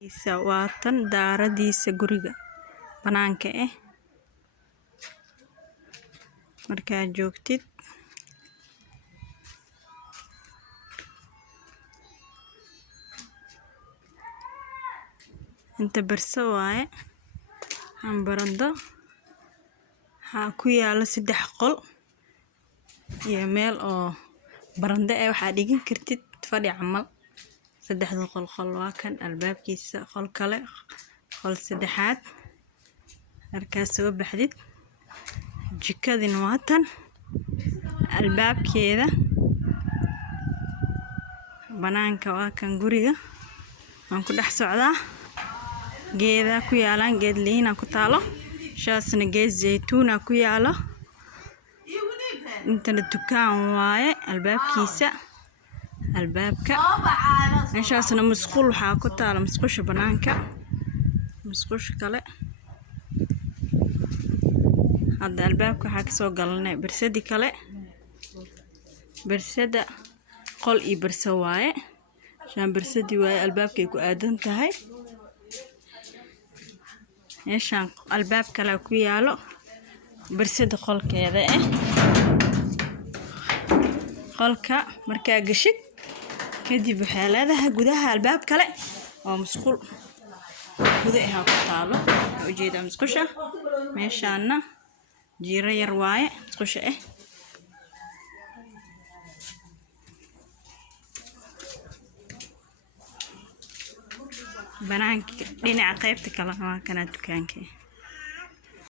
Waatan daaradiisa guriga banaanka markaad joogtid inta barso waaye aan barando waxaa ku yaalo 3 qol iyo meel oo baranda waxaa dhigin kartid fadhi camal 3 qol waa kan albaabkiisa qol kale qol saddexaad markaas soo baxdid jikadin waatan albaabkeeda banaanka waa kan guriga aan ku dhex socdaa geeda ku yaalan geed liin ku taalo shaasna geed zeytuun ku yaalo intana dukaan waaye albaabkiisa albaabka meeshaasna musqul waxaa ku taalo musqusha banaanka musqusha kale hadda albaabka waxaa ka soo galanay barsadi kale barsada qol iyo barso waaye shan barsadi waaye albaabkay ku aadan tahay meeshaan albaab kale ku yaalo barsada qolkeeda qolka markaa gashid kadib waxaa leedahay gudaha albaab kale oo musqul gudaha ku taalo ujeeda musqusha meeshaana jiiro yar waaye musqusha banaanka dhinaca qaybta kale waa kana dukaanka